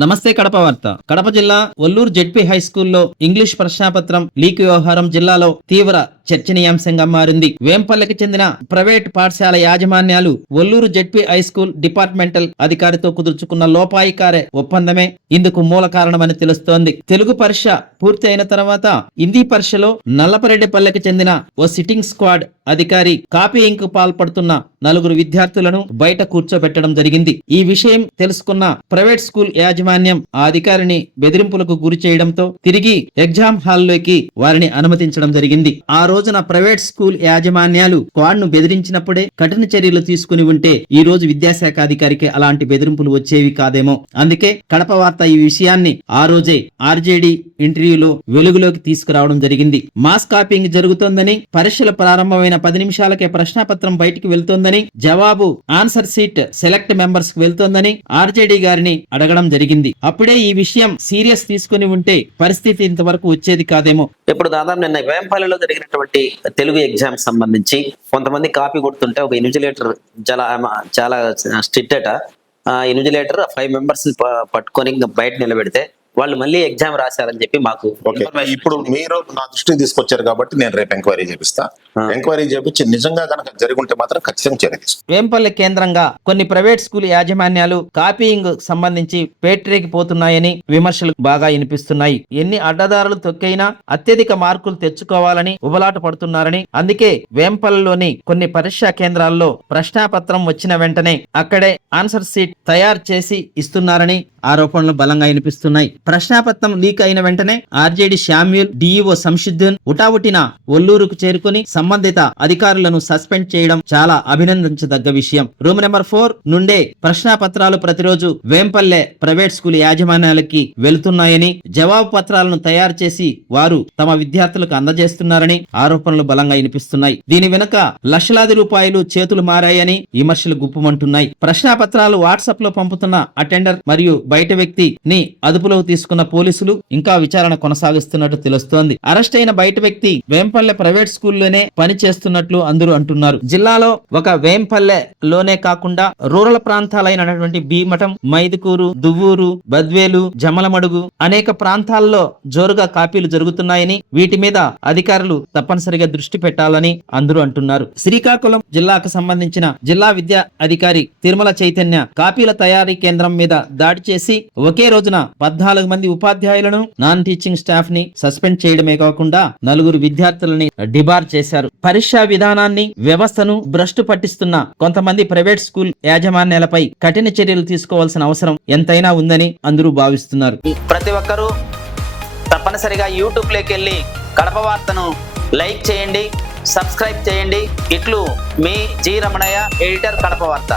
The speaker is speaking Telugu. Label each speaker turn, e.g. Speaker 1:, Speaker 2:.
Speaker 1: నమస్తే కడప వార్త. కడప జిల్లా ఒల్లూరు జెడ్పీ హై స్కూల్లో ఇంగ్లీష్ ప్రశ్నాపత్రం లీక్ వ్యవహారం జిల్లాలో తీవ్ర చర్చనీయాంశంగా మారింది. వేంపల్లెకి చెందిన ప్రైవేట్ పాఠశాల యాజమాన్యాలు Olluru ZP high school departmental అధికారితో కుదుర్చుకున్న లోపాయికారే ఒప్పందమే ఇందుకు మూల కారణమని తెలుస్తోంది. తెలుగు పరీక్ష పూర్తి అయిన తర్వాత హిందీ పరీక్షలో నల్లపరెడ్డిపల్లెకి చెందిన ఓ సిట్టింగ్ స్క్వాడ్ అధికారి కాపీయింగ్ పాల్పడుతున్న నలుగురు విద్యార్థులను బయట కూర్చోబెట్టడం జరిగింది. ఈ విషయం తెలుసుకున్న ప్రైవేట్ స్కూల్ యాజమాన్యం ఆ అధికారిని బెదిరింపులకు గురి చేయడంతో తిరిగి ఎగ్జామ్ హాల్లోకి వారిని అనుమతించడం జరిగింది. ఆ రోజున ప్రైవేట్ స్కూల్ యాజమాన్యాలు క్వాడ్ను బెదిరించినప్పుడే కఠిన చర్యలు తీసుకుని ఉంటే ఈ రోజు విద్యాశాఖ అధికారికి అలాంటి బెదిరింపులు వచ్చేవి కాదేమో. అందుకే కడప వార్త ఈ విషయాన్ని ఆ రోజే ఆర్జేడీ ఇంటర్వ్యూలో వెలుగులోకి తీసుకురావడం జరిగింది. మాస్ కాపింగ్ జరుగుతోందని పరీక్షలు ప్రారంభమైన పది నిమిషాలకే ప్రశ్నాపత్రం బయటికి వెళ్తోందని జవాబు ఆన్సర్ సీట్ సెలెక్ట్ మెంబర్స్కు వెళ్తోందని ఆర్జేడీ గారిని అడగడం జరిగింది. అప్పుడే ఈ విషయం సీరియస్ తీసుకుని ఉంటే పరిస్థితి ఇంతవరకు వచ్చేది కాదేమో.
Speaker 2: ఇప్పుడు దాదాపు నిన్న వేంపల్లిలో జరిగినటువంటి తెలుగు ఎగ్జామ్ సంబంధించి కొంతమంది కాపీ కొడుతుంటే ఒక ఇన్విజిలేటర్ చాలా చాలా స్ట్రిక్ట్ అట. ఆ ఇన్విజిలేటర్ ఫైవ్ మెంబర్స్ పట్టుకొని బయట నిలబెడితే వాళ్ళు మళ్ళీ ఎగ్జామ్ రాశారని చెప్పి మాకు
Speaker 3: ఇప్పుడు మీరు నా దృష్టికి తీసుకొచ్చారు కాబట్టి నేను రేపు ఎంక్వైరీ చేపిస్తా. ఎంక్వైరీ చేపించి నిజంగా కనుక జరుగుంటే మాత్రం ఖచ్చితంగా చర్య
Speaker 1: వేంపల్లి కేంద్రంగా కొన్ని ప్రైవేట్ స్కూల్ యాజమాన్యాలు కాపీయింగ్ సంబంధించి పేటరీకి పోతున్నాయని విమర్శలు బాగా వినిపిస్తున్నాయి. ఎన్ని అడ్డదారులు తొక్కైనా అత్యధిక మార్కులు తెచ్చుకోవాలని ఉబలాట పడుతున్నారని అందుకే వేంపల్లిలోని కొన్ని పరీక్షా కేంద్రాల్లో ప్రశ్నాపత్రం వచ్చిన వెంటనే అక్కడే ఆన్సర్ సీట్ తయారు చేసి ఇస్తున్నారని ఆరోపణలు బలంగా వినిపిస్తున్నాయి. ప్రశ్నాపత్రం లీక్ అయిన వెంటనే ఆర్జేడి శామ్యూల్ డిఈఓ సంశుద్ధన్ ఉటావుటిన ఒల్లూరుకు చేరుకుని సంబంధిత అధికారులను సస్పెండ్ చేయడం చాలా అభినందించదగ్గ విషయం. రూమ్ నెంబర్ ఫోర్ నుండే ప్రశ్నాపత్రాలు ప్రతిరోజు వేంపల్లె ప్రైవేట్ స్కూల్ యాజమాన్యాలకి వెళుతున్నాయని జవాబు పత్రాలను తయారు చేసి వారు తమ విద్యార్థులకు అందజేస్తున్నారని ఆరోపణలు బలంగా వినిపిస్తున్నాయి. దీని వెనుక లక్షలాది రూపాయలు చేతులు మారాయని విమర్శలు గుప్పమంటున్నాయి. ప్రశ్నాపత్రాలు వాట్సాప్లో పంపుతున్న అటెండర్ మరియు బయట వ్యక్తి ని అదుపులోకి తీసుకున్న పోలీసులు ఇంకా విచారణ కొనసాగిస్తున్నట్టు తెలుస్తోంది. అరెస్ట్ అయిన బయట వ్యక్తి వేంపల్లె ప్రైవేట్ స్కూల్లోనే పని చేస్తున్నట్లు అందరూ అంటున్నారు. జిల్లాలో ఒక వేంపల్లె లోనే కాకుండా రూరల్ ప్రాంతాలైనటువంటి భీమఠం మైదుకూరు దువ్వూరు బద్వేలు జమలమడుగు అనేక ప్రాంతాల్లో జోరుగా కాపీలు జరుగుతున్నాయని వీటి మీద అధికారులు తప్పనిసరిగా దృష్టి పెట్టాలని అందరూ అంటున్నారు. శ్రీకాకుళం జిల్లాకు సంబంధించిన జిల్లా విద్యా అధికారి తిరుమల చైతన్య కాపీల తయారీ కేంద్రం మీద దాడి చేసి ఒకే రోజున పద్నాలుగు మంది ఉపాధ్యాయులను నాన్ టీచింగ్ స్టాఫ్ని సస్పెండ్ చేయడమే కాకుండా నలుగురు విద్యార్థులని డిబార్ చేశారు. పరీక్షా విధానాన్ని వ్యవస్థను భ్రష్టు పట్టిస్తున్న కొంతమంది ప్రైవేట్ స్కూల్ యాజమాన్యాలపై కఠిన చర్యలు తీసుకోవాల్సిన అవసరం ఎంతైనా ఉందని అందరూ భావిస్తున్నారు.
Speaker 2: ప్రతి ఒక్కరూ తప్పనిసరిగా యూట్యూబ్లోకి వెళ్ళి కడప వార్తను లైక్ చేయండి సబ్స్క్రైబ్ చేయండి. ఇట్లు మీ జి రమణయ్య ఎడిటర్ కడప వార్త.